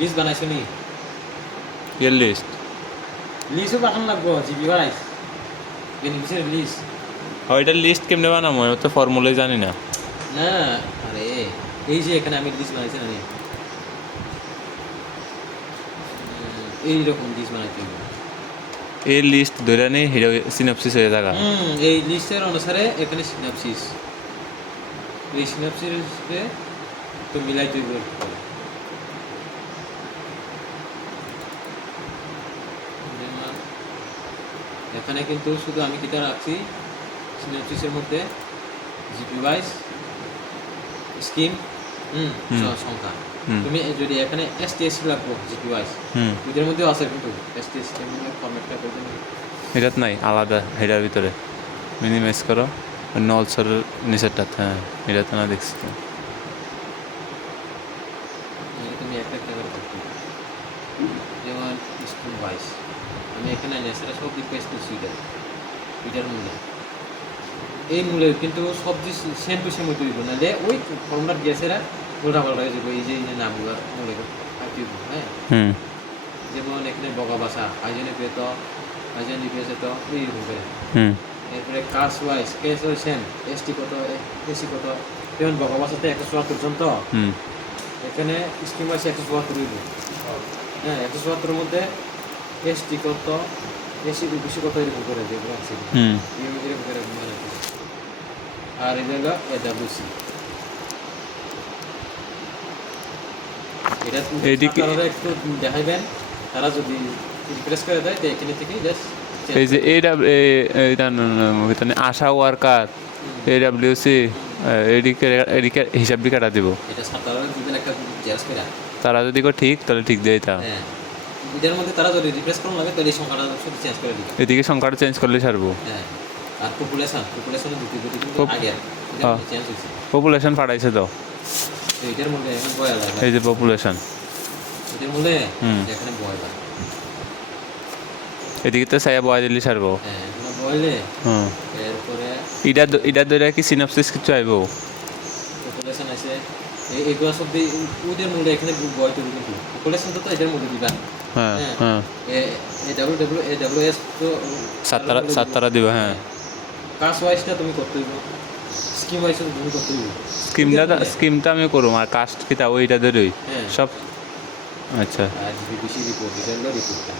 List বানাইছো নি? এর লিস্ট লিস্টও পাঠানো লাগবো, জিবি বানাইছ বেনিফিশিয়ারি লিস্ট। ওইটার লিস্ট কেমনে বানাবো? আমি তো ফর্মুলাই জানি না। না, আরে এই যে এখানে আমি লিস্ট বানাইছি না, এইরকম লিস্ট বানাইতে হবে। এই লিস্ট ধরে নেই হিরো সিনপসিস হয়ে থাকা। এই লিস্টের অনুসারে এখানে সিনাপসিস, এই সিনাপসিসে তো মিলাই তৈরি করতে হবে। এখানে কিন্তু শুধু আমি কিটা রাখছি সিনাপসিসের মধ্যে জিপি ওয়াইজ স্কিম সংখ্যা। তুমি যদি এখানে এসটিএস লাগবো জিপি ওয়াইজ, ওইটার মধ্যেও আছে কিন্তু এসটিএস ফরম্যাটটা করতে হবে। এটাত নাই, আলাদা হেডার ভিতরে মিনিমাইজ করো নলসর নিচেরটা। হ্যাঁ, এটা তো না দেখছি তো। তুমি একটা একটা করে করতে হবে। যেমন স্কুল ওয়াইজ আমি এখানে নেসারা সব রিকোয়েস্ট করছি এটার মূল্যে, এই মূল্যে কিন্তু সব সেম টু সেম হইতে হইব, নাহলে ওই ফর্মটা দিয়েছে উল্টা পাল্টা হয়ে যাবে। এই যে নামগুলো মনে করতে হইব। হ্যাঁ, যেমন এখানে বগা বাসা আইজেনে পেত, আইজেনে পেয়েছে তো এইরকম করে। এরপরে caste wise case wise same, ST কত এসি কত, যেমন বগা বাসাতে 174 জন তো, এখানে স্কিম ওয়াইজ 174 হইব। হ্যাঁ, 174-এর মধ্যে এসটি কত, এসি ওবিসি কত, এরকম করে যেগুলো আছে এরকম করে বানাইতে। আর এটা হলো এডাব্লিউসি। এটা আপনারা একটু দেখাইবেন, তারা যদি রিপ্লেস করে দেয় তো এখানে থেকেই জাস্ট এই যে আশা ওয়ার্কার এডাব্লিউসি এদিকে হিসাব দিয়ে কাটা দিব। এটা সাতারা দিবেন একটা জেস করে, তারা যদি ঠিক তাহলে ঠিক দিয়ে দিতাম। হ্যাঁ, এটার মধ্যে তারা যদি রিপ্লেস করুন লাগে তাহলে এই সংখ্যাটা শুধু চেঞ্জ করে দিবে। এদিকে সংখ্যাটা চেঞ্জ করলে ছাড়বো। হ্যাঁ, আর পপুলেশনে দুটি কিন্তু আগে চেঞ্জ হয়েছে। পপুলেশন পাঠাইছে তো, তো এটার মধ্যে এখন বয়া লাগে, এই যে পপুলেশন এটার মধ্যে এখানে বয়া লাগে। এদিকে তো সাইয়া বয়া দিলি ছাড়বো। হ্যাঁ, এখানে বয়লে এরপরে ইটা ধরে কি সিনাপসিস কিছু আইব? পপুলেশন আছে, এগুলো সব ওদের মূল্য এখানে বয় তৈরি কিন্তু পপুলেশন তো এটার মধ্যে দিবা। হ্যাঁ হ্যাঁ, এডাব্লিউএস তো সাতটারা দিব। হ্যাঁ, কাস্ট ওয়াইজটা তুমি করতে হইব, স্কিম ওয়াইজ তুমি করতে হইব। স্কিমটা আমি করুম, আর কাস্ট কিতা ওইটা ধরেই সব। আচ্ছা আর বিবিসি রিপোর্ট, এটা হলো রিপোর্টটা।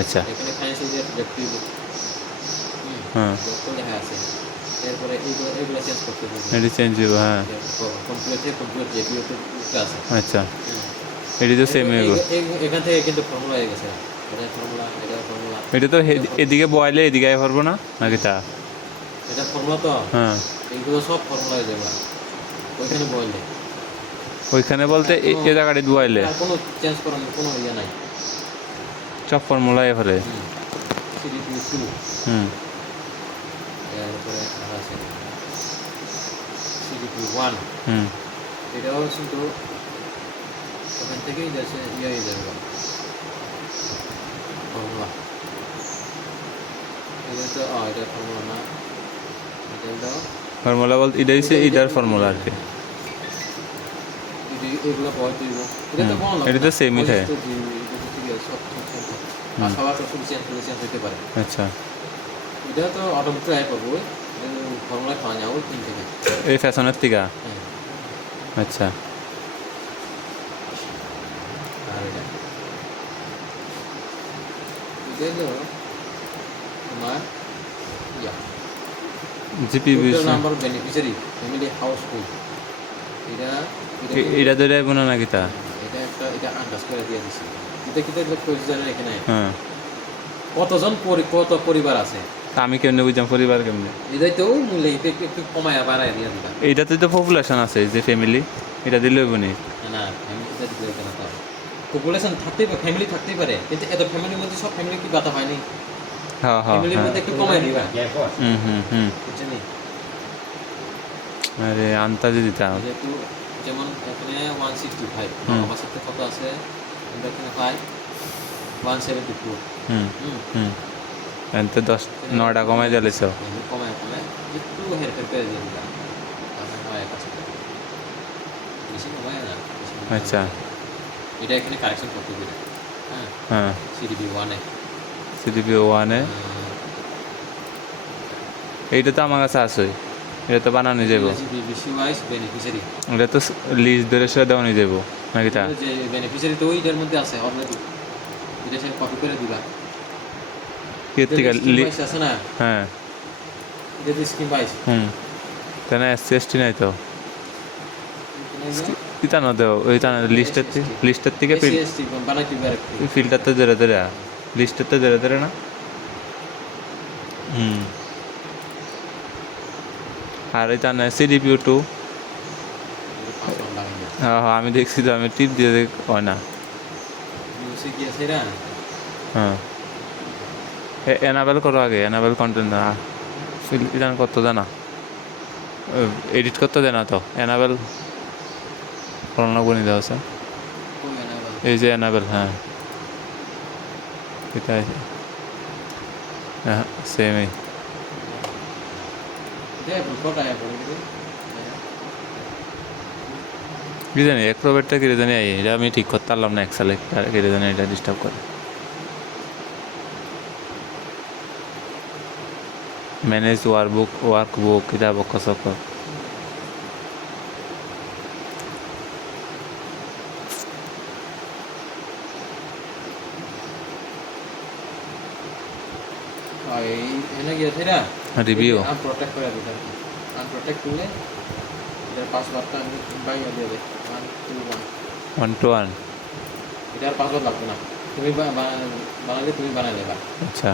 আচ্ছা, এখানে ফাইন্যান্সিয়াল দেখতে হইব। হ্যাঁ, তো লেখা আছে। এরপরে এগুলো চেঞ্জ করতে হবে, এটা চেঞ্জ হইব। হ্যাঁ, কম্পিউটার জেপিওতে আছে। আচ্ছা, এটি তো সেম হইব। এখান থেকে কিন্তু ফর্মুলা হয়ে গেছে, এটা তো এদিকে বয়ালে এদিকে আই পারবো না নাকি তা? এটা ফর্মুলা তো, হ্যাঁ, এইগুলো সব ফর্মুলা হয়ে যাবে ওইখানে বললে। ওইখানে বলতে এই জায়গাটা বয়ালে কোনো চেঞ্জ করানোর কোনো ইয়ে নাই, সব ফর্মুলা এভারে। এরপরে আছে CDP-1, এটাও কিন্তু ওখান থেকেই যাচ্ছে ইয়ে হয়ে যাবে ফর্মুলা। এটা তো এটা ফর্মুলা না, এটা হলো ফর্মুলা বলতে এটাই এটার ফর্মুলা আর কি। এগুলো বয় তৈরি, এটা তো সেমই থাকে। সবার সব কিছু চেঞ্জ হতে পারে। আচ্ছা, এটা তো অটোমেটিক আয় করবো, ফর্মুলা খাওয়া যাবো 3 থেকে এই ফ্যাশনের থেকে। আচ্ছা, আর এটা হলো তোমার GP number beneficiary family house hold. এটা ধরে আইব না নাকি তা? এটা আন্দাজ করে দিয়ে দিচ্ছি। এটা কিন্তু জানেন এখানে হ্যাঁ, কতজন কত পরিবার আছে। আমি কেমনে বুঝলাম পরিবার কেমনে? এটাই তো মূল্য একটু কমায় বাড়ায় দিয়ে দিবা। এইটাতে তো পপুলেশন আছে যে ফ্যামিলি, এটা দিলে হইব নি? না, ফ্যামিলিটা দিতে হবে না, তার পপুলেশন থাকতেই পারে, ফ্যামিলি থাকতেই পারে, কিন্তু এত ফ্যামিলির মধ্যে সব ফ্যামিলি কি বাতা হয়নি? হ্যাঁ হ্যাঁ, ফ্যামিলির মধ্যে একটু কমায় দিবা। বুঝছেন? আরে আন্তাজে দিতাম। যেহেতু যেমন এখানে 165, আমার সাথে কত আছে আমরা এখানে পাই 174। এতে 9টা কমাই জ্বালিস। কমায় একটু হেরফের করে দিয়ে দিলাম, বেশি কমায় না। আচ্ছা, এটা এখানে কারেকশন করতে দিবে। হ্যাঁ, হ্যাঁ সিডিপি 1-এ সিডিপি ওয়ানে এইটা তো আমার কাছে আছে, এটা তো বানানো যাবো, বিসি ওয়াইজ বেনিফিশিয়ারি। এটা তো লিস্ট ধরে সেটা দেওয়া নিয়ে যাবো নাকি তা? যে বেনিফিশিয়ারি তো ওইটার মধ্যে আছে অলরেডি, এটা সে কপি করে দিবা। এর থেকে স্কিম ওয়াইজ আছে না, হ্যাঁ এটা তো স্কিম ওয়াইজ। তাই না? এসসি এসটি নাই তো ইতা না দেও ওই তা লিস্টের থেকে এসসি বানাই দিবা আর কি। ফিল্টারতে ধরে ধরে লিস্টেরতে ধরে ধরে না। আর এই তা না সিডিপিউ 2। পাসওয়ার্ড লাগাই দাও। হ্যাঁ হ্যাঁ আমি দেখছি তো, আমি টিপ দিয়ে হয় না। ইউসি কি আছে না, হ্যাঁ এনাবেল করো আগে, এনাবেল কন্টেন্ট না ফিল্টার করতে জানা, এডিট করতে দেয় না তো, এনাবেল করোনা বনি দেওয়া আছে কই এনাবেল এই যে এনাবেল। হ্যাঁ এটাই, হ্যাঁ সেমই। এটা কোটা আয়া করে দিবে। কি জানি অ্যাক্রোবেটটা কি জানি এটা আমি ঠিক করতে পারলাম না, এক্সেলে কি জানি এটা ডিস্টার্ব করে। ম্যানেজ ওয়ার্কবুক এটা বকসক এই এনে গিয়েছে না রিভিউ আনপ্রটেক্ট করে দিতে, আনপ্রটেক্ট করলে এটার পাসওয়ার্ডটা আমি বাইরে দিয়ে দেব 121। 1 to 1। এটার পাসওয়ার্ড লাগবে না, তুমি বানালে তুমি বানাই নেবা। আচ্ছা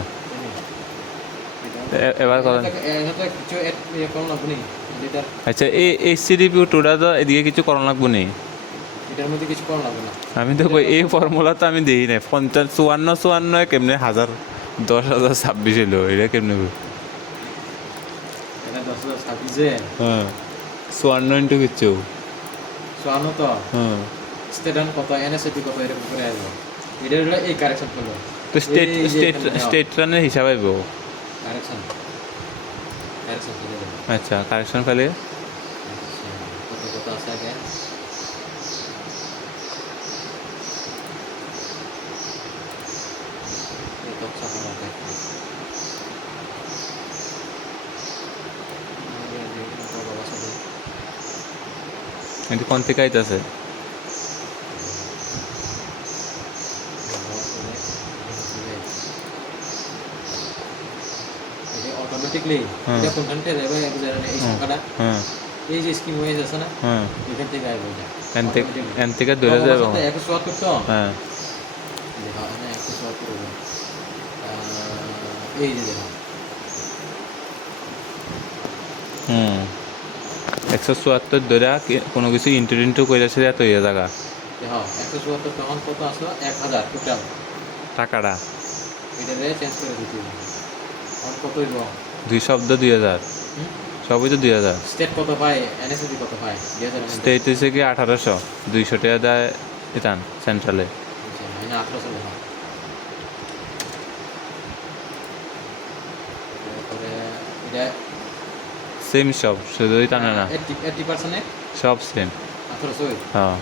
এবার করেন। এটা তো কিছু কোন লাগবে না এটার, আচ্ছা এই সিডিপিউ 2টা তো এদিকে কিছু করা লাগবে নি, এটার মধ্যে কিছু করা লাগবে না। আমি তো কই এই ফর্মুলা তো আমি দিই নাই 54 কেমনে 1000 10,026 এলো এটা কেমনে? এটা 10,026 হ্যাঁ 54 ইন্টু কিচ্ছু। সোয়ানো তো হ্যাঁ স্টেটান কত এনএসএপি কত এরকম করে আসবে, এটা হলো এই কারেকশন করলো তো স্টেট রানের হিসাব আইব। কারেকশন করে দেবো। আচ্ছা কারেকশন ফেলে কত কত আছে আগে, এই তো ছাপা আছে এটা কোন থেকে আইতাছে? অটোমেটিকলি এটা কোনখানটা যাবে এই সংখ্যাটা, হ্যাঁ এই যে স্কিম ওয়াইজ আছে না হ্যাঁ এখান থেকে আসবে এটা এন থেকে ধরে যাবো। 174 তো হ্যাঁ দেখা না 174 হবে। এই যে দেখো 174 ধরে কোনো কিছু ইন্টু করে সেটা তো ইয়ে জায়গা দেখো 174 তখন কত আসলো 1000 টোটাল টাকাটা এটারে চেঞ্জ করে দিতে হবে। আর কত হইব 2 শব্দ 2000 সবই তো 2000। স্টেট কত পায় এনএসএপি কত পায় 2000 স্টেট হচ্ছে কি 1800, 200 টাকা দেয় ইতান সেন্ট্রালে। মানে 1800 দেখো, তারপরে এটা সেম সব, শুধু ইতানে না 80% সব সেম। 1800 হ্যাঁ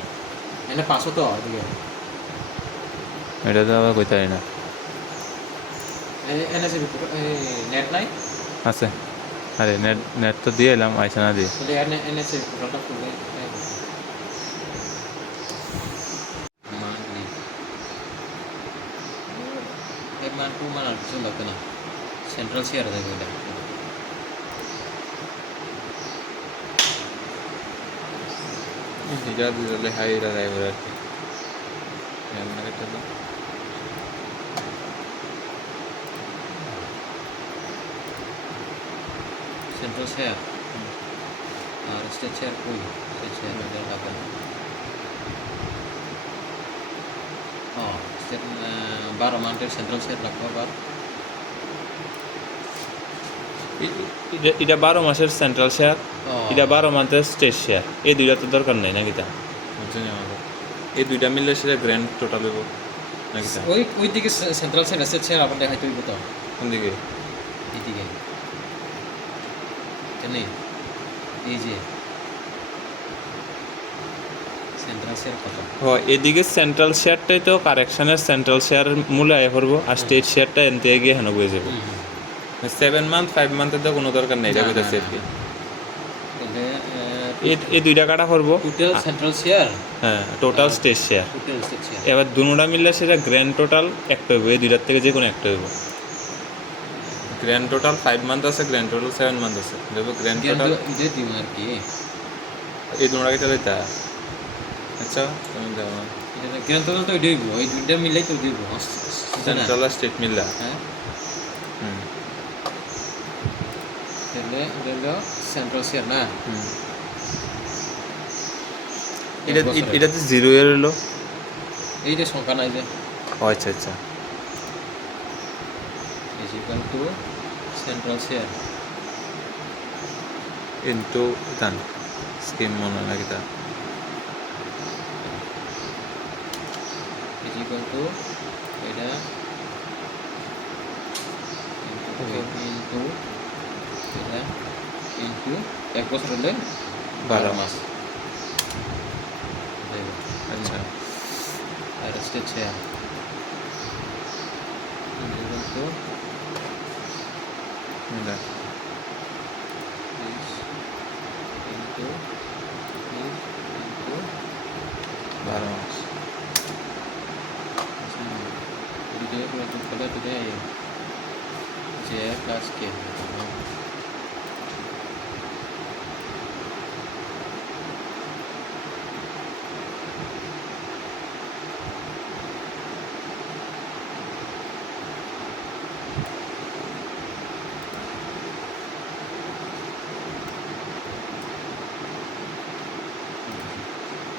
এনে 500 তো এদিকে এটা তো আবার কইতে পারি না। এনএসএপি নেট নাই আছে আরে নেট তো দিয়ে এলাম আইসা না দিয়ে। তাহলে এনএসএপি টোটালটা করলে মান্থলি 1 মান 2 মান আর কিছু লাগবে না, সেন্ট্রাল শেয়ার দেবে এটা। হিজাব দিলে হাই লাগাই বলে আর কি এটা না সেন্ট্রাল শেয়ার আর স্টেট শেয়ার কই, স্টেট শেয়ার এটা লাগবে না। স্টেট 12 মান্থের সেন্ট্রাল শেয়ার রাখবো আবার। এটা 12 মাসের সেন্ট্রাল শেয়ার, এটা 12 মান্থের স্টেট শেয়ার, এই দুইটা তো দরকার নেই নাকি তা বুঝছেন আমাদের, এই দুইটা মিললে সেটা গ্র্যান্ড টোটাল হইব নাকি তা? ওই দিকে সেন্ট্রাল শেয়ার স্টেট শেয়ার আবার দেখাইতে হইব তো কোন দিকে? এইদিকে কেন এই যে সেন্ট্রাল শেয়ার কত? এদিকে সেন্ট্রাল শেয়ারটাই তো কারেকশনের সেন্ট্রাল শেয়ার মূল্য আয় করবো, আর স্টেট শেয়ারটা এন থেকে গিয়ে হেন বয়ে যাবো। 7 মান্থ 5 মান্থের তো কোনো দরকার নেই, এটা কইতাছি আর কি। তাহলে এই দুইটা কাটা করবো। টোটাল সেন্ট্রাল শেয়ার, হ্যাঁ, total state share. Total state share. এবার দুটা মিললে সেটা গ্র্যান্ড টোটাল একটা হইব, এই দুইটার থেকে যে কোনো একটা হইব। গ্র্যান্ড টোটাল 5 মান্থ আছে, গ্র্যান্ড টোটাল 7 মান্থ আছে, দেখো গ্র্যান্ড টোটাল ইদে দিম আর কি, এই দুটা কেটে লইতা। আচ্ছা তুমি দাও এটা গ্র্যান্ড টোটাল তো দিব, এই দুইটা মিলাই তো দিব সেন্ট্রাল আর স্টেট মিললা। হ্যাঁ। হুম তাহলে এটা হলো সেন্ট্রাল শেয়ার না, হুম। এটাতে জিরো এর হলো। এইটা সংখ্যা নাই যে, ও আচ্ছা আচ্ছা। Is equal to central share into দান স্কিম মনে নাকি তা ইজ ইকুয়াল টু এটা ইন্টু এটা ইন্টু 1 বছর হলে 12 মাস। আচ্ছা। আর state share is equal to এটা ইন্টু 12 মাস। দুটোই পুরো যোগ করলে দুটোই জে প্লাস কে।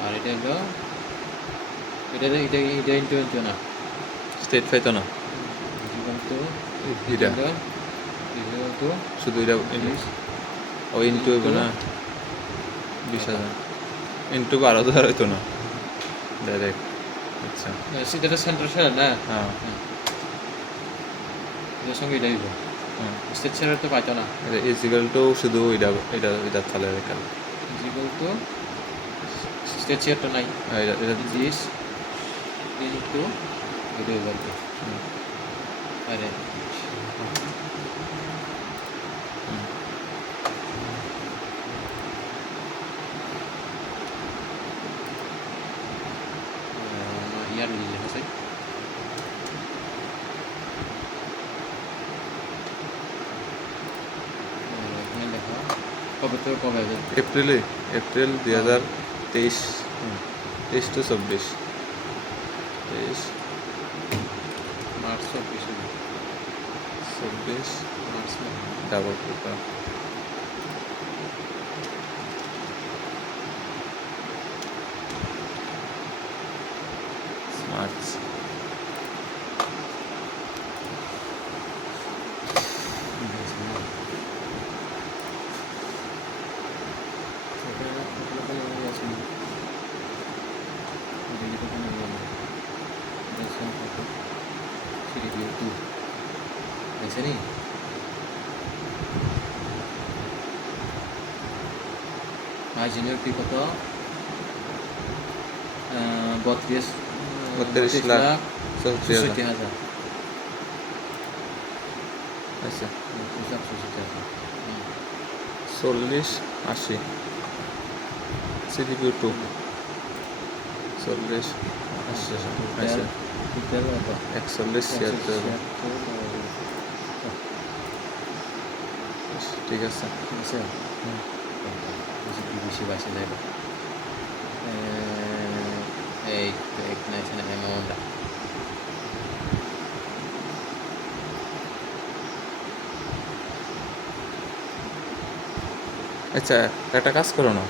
আর এটা হলো এটা ইন্টু না, স্টেট পাইতো না কিন্তু এটা টু শুধু এটা ও ইন্টু হইব না 20,000 ইন্টু 12,000 হইতো না ডাইরেক্ট। আচ্ছা সেটা সেন্টার শেয়ার না, হ্যাঁ এটার সঙ্গে এটা হইব, হ্যাঁ। স্টেট শেয়ার তো পাইতো না। ইজিক্যাল টু শুধু এটা তাহলে রেখাল ইজিক্যাল টু স্টেট শেয়ার তো নাই, এটা দিস ইন্টু এটা হইব আর কি। আরে ইয়ার লিখে আছে এখানে লেখা কবে থেকে কবে হবে, April 2023 23 to 24 23 March 24 March double paper March. মার্জিনের ফি কত? 32 লাখ 64,000। আচ্ছা 64,000 40 80 সিডিপি 2 40 80 আচ্ছা 41 76 ঠিক আছে। বেশি বাসে যাবে এই তো এখানে আছে না অ্যামাউন্টটা, আচ্ছা একটা কাজ করো না,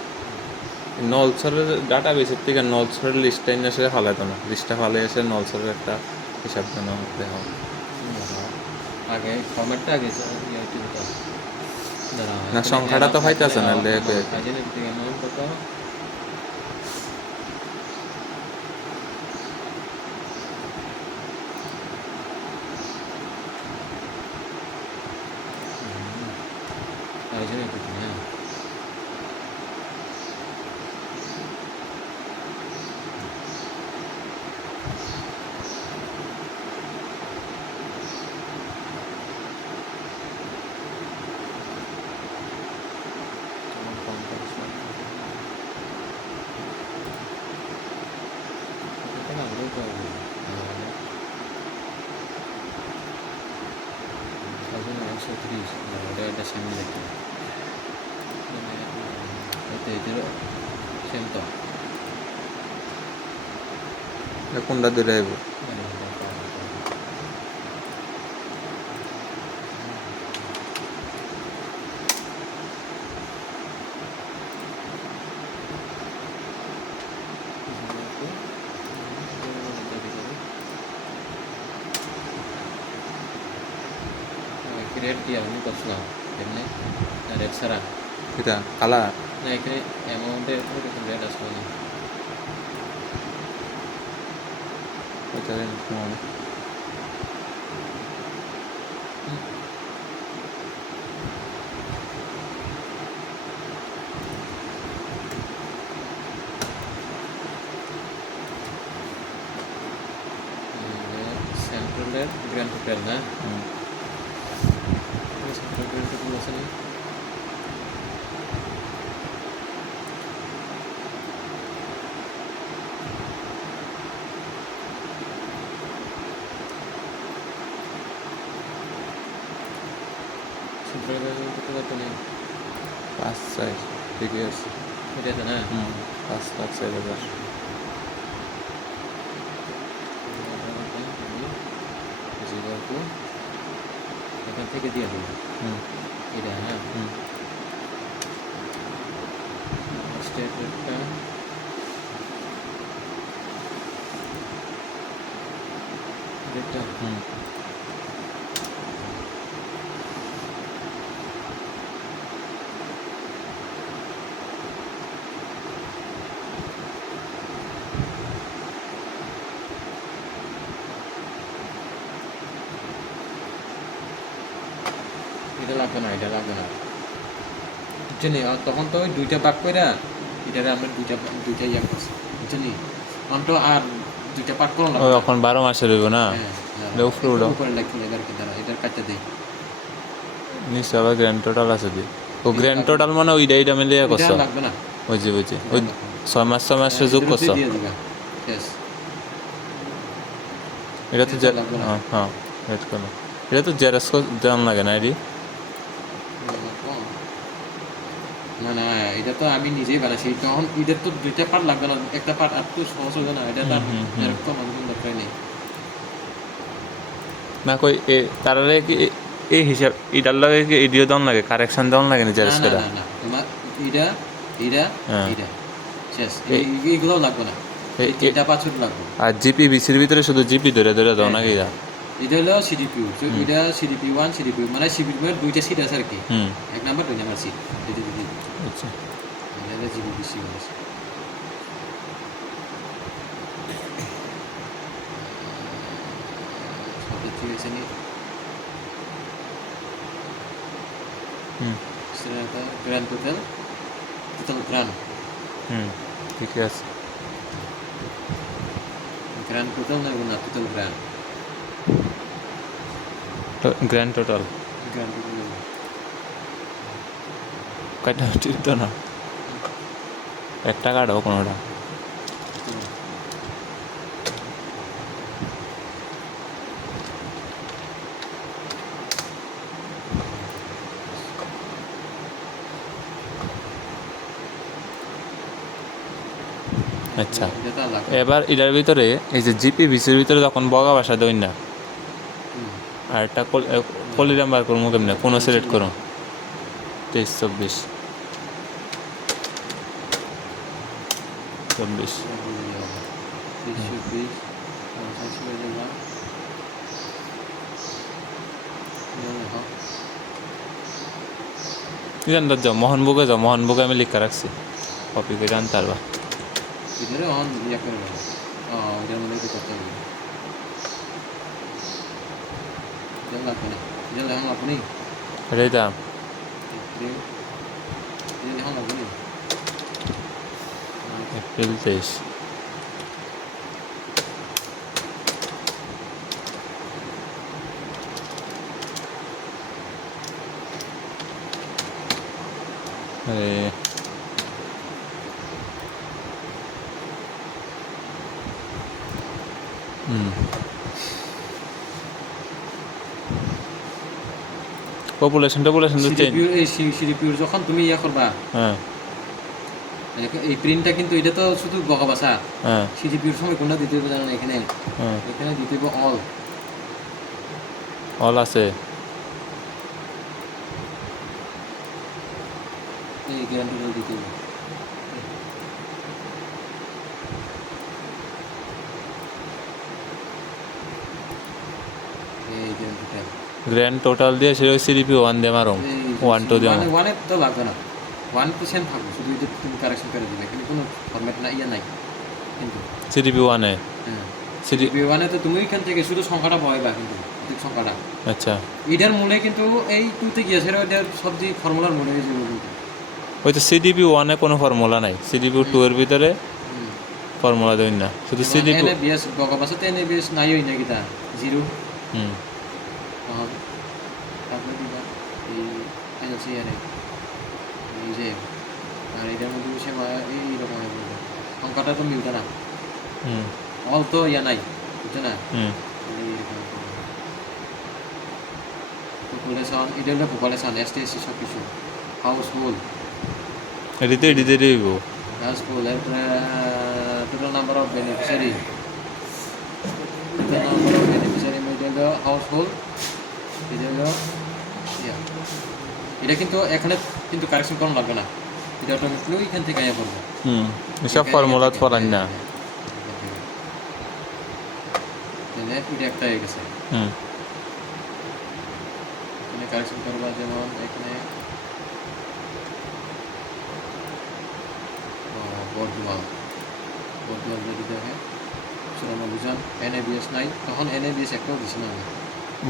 নলছরের ডাটা বেসের থেকে নলছরের লিস্টটা নিয়ে আসলে ফালাইতো না, লিস্টটা ফালে এসে নলছরের একটা হিসাব যেন দেখা আগে ফরম্যাটটা আগে না, সংখ্যাটা তো হইতেছে না দেখে অ্যামাউন্ট কত 30 এটা সামনে দেখি এটার সেম তো কোনটা দিলে আইব ক্রিয়েট দিয়ে আমি করছিলাম এমনি রেড ছাড়া এটা কালা না এখানে অ্যামাউন্টের ওরকম রেট আসলো না এটা সেন্ট্রালের গ্র্যান্ড হোটেল না সেন্ট্রাল গ্র্যান্ড হোটেল আছে না সেন্ট্রাল গ্র্যান্ড হোটেল তো নেই 5 ঠিকই আছে এটাতে না 5,04,000 এখান থেকে দিয়ে দেবো এটা হ্যাঁ স্টেট রেটটা রেটটা এটা লাগবে না বুঝছেন তখন তো ওই দুইটা ভাগ করে এটারে আমরা দুইটা ইয়ে করছি বুঝছেন তখন তো আর দুইটা পার্ট করলাম ও এখন 12 মাসে রইব না হ্যাঁ উপরে উঠো উপরে লাগবে এদেরকে দ্বারা এদের কাটতে দেই নিশ্চয় আবার গ্র্যান্ড টোটাল আছে দি ও গ্র্যান্ড টোটাল মানে ওইটা মিলিয়ে এটা করছো লাগবে না বুঝছি ওই 6 মাস যোগ করছো দিয়ে দিবা yes এটা তো এটা লাগবে না। হ্যাঁ ওয়েট করো এটা তো জেরক্স দেওয়ান লাগে না আইডি না এটা তো আমি নিজেই বানাইছি তখন এদের তো দুইটা পার্ট লাগবে না একটা পার্ট আর তো সহজ হবে না এটা তো এরকম মানুষের দরকার নেই না কই তারালে কি এই হিসাব এটার লাগে কি এডিও দেওয়ান লাগে কারেকশন দেওয়ান লাগে না জেরক্স করে না তোমার এটা হ্যাঁ। এটা শেষ এইগুলো লাগবে না এটা পাঁচশো লাগবে আর জিপি বিসির ভিতরে শুধু জিপি ধরে দাও নাকি এটা এটা হলো সিডিপিউ তো এটা সিডিপিউ 1 সিডিপিউ মানে সিডিপিউ এর দুইটা সিট আছে আর কি এক নাম্বার দুই নাম্বার সিট দিদি আচ্ছা এটা জিবিসি আছে সব ঠিক আছে নি সেটা গ্র্যান্ড টোটাল গ্র্যান্ড ঠিক আছে গ্র্যান্ড টোটাল না total grand grand total grand total কয়টা ঠিক তো না একটা কাটাও কোনোটা আচ্ছা এবার এটার ভিতরে এই যে জিপি ভিসির ভিতরে যখন বগা বাসা দেন না আর একটা কলি নাম্বার করবো কেমনে কোনো সিলেক্ট করো 23 24 জানতে যাও মোহনভোগে আমি লিখে রাখছি কপি করে আনতে পারবা इधर ऑन या कर इधर मैंने तो करता हूँ जल हम अपनी এটাই দাম जल हम अपनी এপ্রিল 23 আরে পপুলেশন তো চেঞ্জ। সিডিপিউ এই সিডিপিউর যখন তুমি ইয়া করবা হ্যাঁ এই প্রিন্টটা কিন্তু এটা তো শুধু বকাবাসা। হ্যাঁ সিডিপিউর সময় কোনটা দিতে হবে জানো না? এখানে হ্যাঁ এখানে দিতে হবে অল। অল আছে। এই গ্যারান্টি দিতে হবে। এই গ্যারান্টিটা গ্র্যান্ড টোটাল দিয়ে সে সিডিপি 1 দিয়ে মারো, 1 2 দিয়ে মারো। ওয়ানে তো লাগবে না, 1% থাকবে শুধু এটা তুমি কারেকশন করে দিবে, এখানে কোনো ফরম্যাট না ইয়া নাই কিন্তু। সিডিপি 1 এ হ্যাঁ সিডি ওয়ানে তো তুমি এখান থেকে শুধু সংখ্যাটা পাইবা, কিন্তু ঠিক সংখ্যাটা আচ্ছা। এটার মূলে কিন্তু এই টুতে গিয়েছে এটার সবজি ফর্মুলার মূলে গেছে কিন্তু। ওই তো সিডিপি 1 এ কোনো ফর্মুলা নাই, সিডিপি 2 এর ভিতরে ফর্মুলা দেন না, শুধু সিডিপি। এনএবিএস বকাবাসাতে এনএবিএস নাই হই না কিটা জিরো। হুম তারপরে দিবা এই এনএসি আরে এই যে, আর এটার মধ্যে বিষয় এইরকম সংখ্যাটা তো মিলতে না, হুম অল তো ইয়া নাই বুঝছো না? হুম পপুলেশন এটা হলো পপুলেশন, এসটি এসসি সব কিছু, হাউস হোল্ড এডিতে দিব। হাউস হোল্ড, এরপরে total number of beneficiary, total number of beneficiary এটা হলো হাউস হোল্ড, এটা হলো ইয়া। এটা কিন্তু এখানে কিন্তু কারেকশন করানো লাগবে না, এটা অটোমেটিকলি এখান থেকে আয়া পড়বে। হুম এসব ফর্মুলা পড়ান না। তাহলে এটা একটা হয়ে গেছে। হুম এখানে কারেকশন করবা, যেমন এখানে বর্ধমান যদি দেখে সুরানো বুঝান এনএবিএস নাই, তখন এনএবিএস একটাও দিছি না আমি।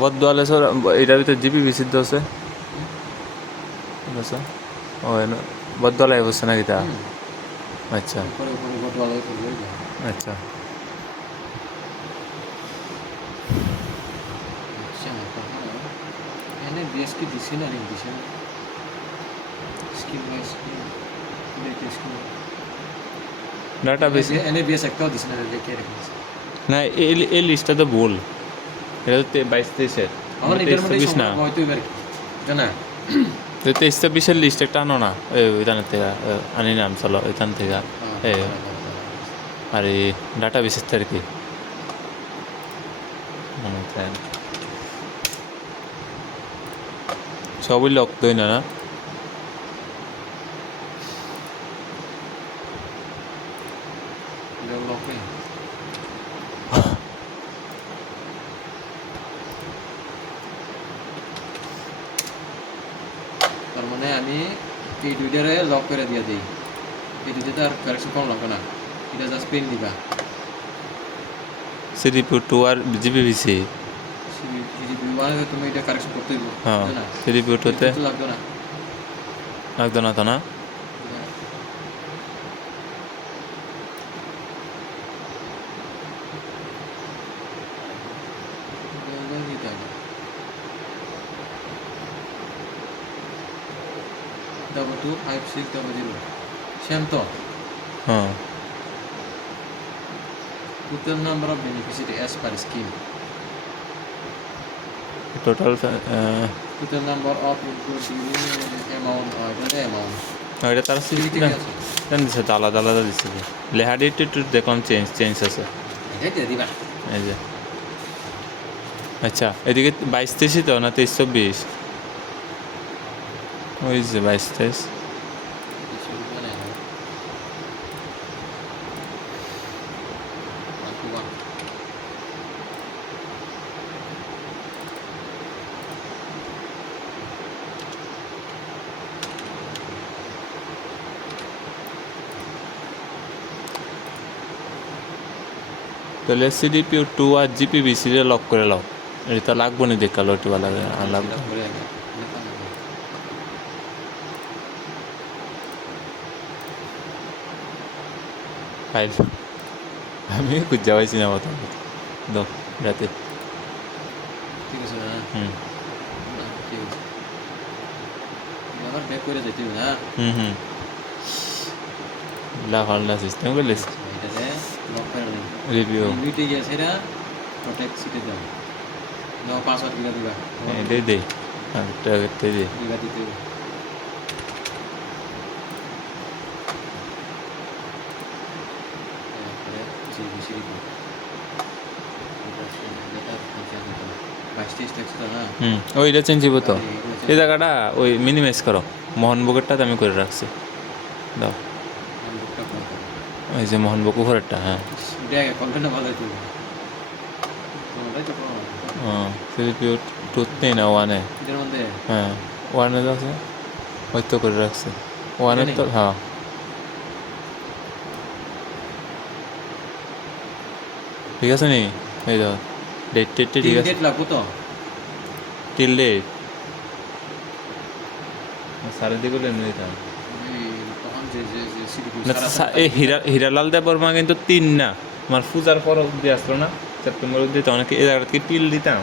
বদুয়ালে স্যার এটার ভিতরে জিপি বিচিদ্ধ আছে আছে ও এন বদুয়ালে বসে নাকি তা? আচ্ছা উপরে উপরে বর্ধমান করবে। আচ্ছা এনএবিএস কি দিছি না লিঙ্ক দিছি না, scheme by scheme scheme data বেশি এনএবিএস একটাও দিছি না, দেখে রেখেছি। না। এই লিস্টটা তো ভুল, এটা তো 22-23-এর, আমার এটার মধ্যে 23-24 না। হয়তো এবার জানা তো 23-24-এর লিস্ট একটা আনো না, ওইখান থেকে আনি নাম চলো ওইখান থেকে। আর এই ডাটা বেসিস আর কি সবই লক দই না না। তার মানে আমি এই দুইটারে লক করে দিয়ে দিই, এই দুইটাতে আর কারেকশন করা লাগবে না, এটা জাস্ট পেন দিবা। সিডিপি 2 আর জিপিভিসি। তুমি এটা কারেকশন করতে হইব, হ্যাঁ না সিডিপি 2-তে লাগবে না। লাগতো না তো না। ডাবল 25600 সেম তো। হ্যাঁ total number of beneficiary as per scheme, total total number of amount, এটা অ্যামাউন্ট এটা তারা ঠিক আছে, দিচ্ছে তো আলাদা আলাদা দিচ্ছে। লেহাটি একটু দেখলাম চেঞ্জ আছে এটা দিবা। এই যে আচ্ছা এদিকে 22-23 তো না 23-24? ওই যে 22-23 তাহলে সিডিপি 2 আর জিপিভিসি লক করে লাও, এটা লাগবো না দেখালো একটু ভালো লাগে আর লাগবে ফাইল। আমি খুঁজে পাইছি না মতো দো রাতে। ঠিক আছে না? হুম ঠিক আছে, আবার ব্যাক করে যেতে হবে না। হুম লাফাল্লা সিস্টেম করলিস এটাতে লক করে দিই, রিভিউ মিটে গিয়েছে, এটা প্রোটেক্ট সিটে দাও, নাও পাসওয়ার্ড দিবা দিবা। এটাই দে আরেকটা করতে যে বিঘা দিতে হবে। তারপরে যে বেশি দিব বাইশ তেইশ লাগছে তো না ওইটা চেঞ্জ হইব তো আরে এগুলো এই জায়গাটা ওই মিনিমাইজ করো মোহনভোগেরটাতে আমি করে রাখছি দাও লোকটা কম করে ওই যে মোহনভোগ উপরেরটা হ্যাঁ দেখ কন্টেন্টটা ভালো তুই কোনটাই তো কম সিপিইউ টুথ নেই না ওয়ানে এটার মধ্যে হ্যাঁ ওয়ানে আছে ওই তো করে রাখছি ওয়ানের তো হ্যাঁ ঠিক আছে নি এই দাও ডেট টেটে ঠিক আছে ডেট লাগবো তো টিল ডেট সাড়ে দিকে এনে দিতাম তখন যে যে যে সিডিপি না এই হীরালাল দেব বর্মা কিন্তু 3 না আমার পূজার পর অব্দি আসলো না সেপ্টেম্বর অব্দি তো অনেকে এই জায়গাটা কি টিল দিতাম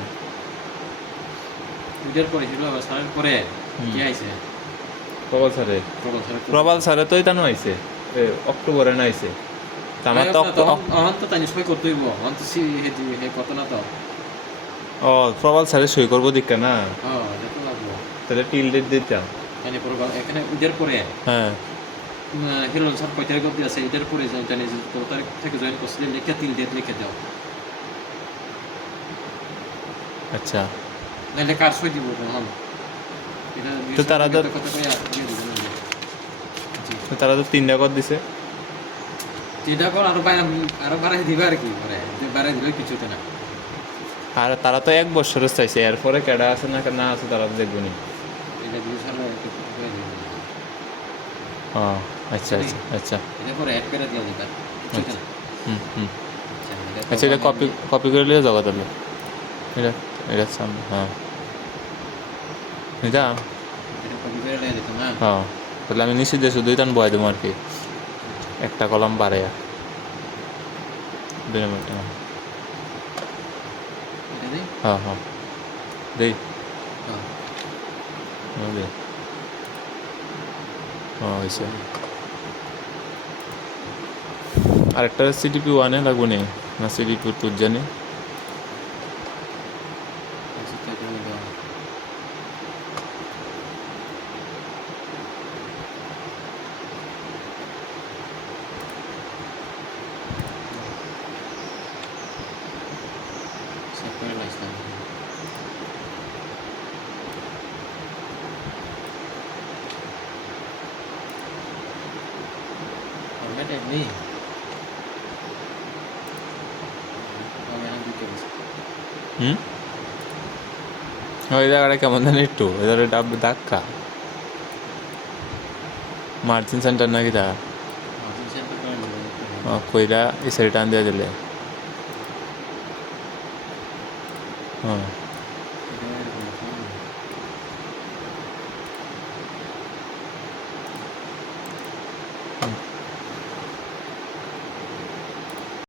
এটার পরে ছিল সারের পরে কি আইছে প্রবল স্যারে প্রবল সারের প্রবল স্যারে তো এটা আইছে অক্টোবরে না আইছে তা আমার তো অন্ত তাই সই করতে হইব অন্ত সি হে কত না তো ও প্রবল স্যারে সই করবো দিকে না এটা তো লাগবো তাহলে টিল ডেট দিতাম জানি পরে এখানে এটার পরে হ্যাঁ হিরো স্যার কয় তারিখ অব্দি আছে এটার পরে জানি যে কত তারিখ থেকে জয়েন করছিলে লিখে 3 ডেট লিখে দাও আচ্ছা নাহলে কার সই দিব তখন এটা তো তারা তো কথা কইয়া দিয়ে দিব না জি তারা তো 3টা কর দিছে যেটা কর আরো বাড়াই দিবা আর কি করে বাড়াই দিলে কিছুতে না আর তারা তো 1 বছরের চাইছে এরপরে কেডা আছে না না আছে তারা তো দেখবো নি এটা দিয়ে সালে হয়ে যাবে ও আচ্ছা আচ্ছা আচ্ছা এটা পরে অ্যাড করে দিয়ে দিবা কিছুতে না হুম আচ্ছা এটা কপি করে নিয়ে যাবো তাহলে এটা এটা সামনে হ্যাঁ এটা এটা কপি করে নিয়ে দিতাম না হ্যাঁ তাহলে আমি নিশ্চিত দিয়ে শুধুই তান বয় দেবো আর কি একটা কলম বাড়ে 2 মিনিট এটা দিই হ্যাঁ দেই হ্যাঁ দে হয়েছে আরেকটা সিডিপি 1 লাগবো নি না সিডিপি 2 জানি আচ্ছা তাই করে দাও সেভ করে লাইছিলাম ফরম্যাট নেই আমি এখন দিতে বলছি ওই জায়গাটা কেমন জানি একটু এদের ধাক্কা মার্জিন সেন্টার নাকি তা মার্জিন সেন্টার করে নেব কইরা এই সাইড টান দিয়ে দিলে হ্যাঁ এটা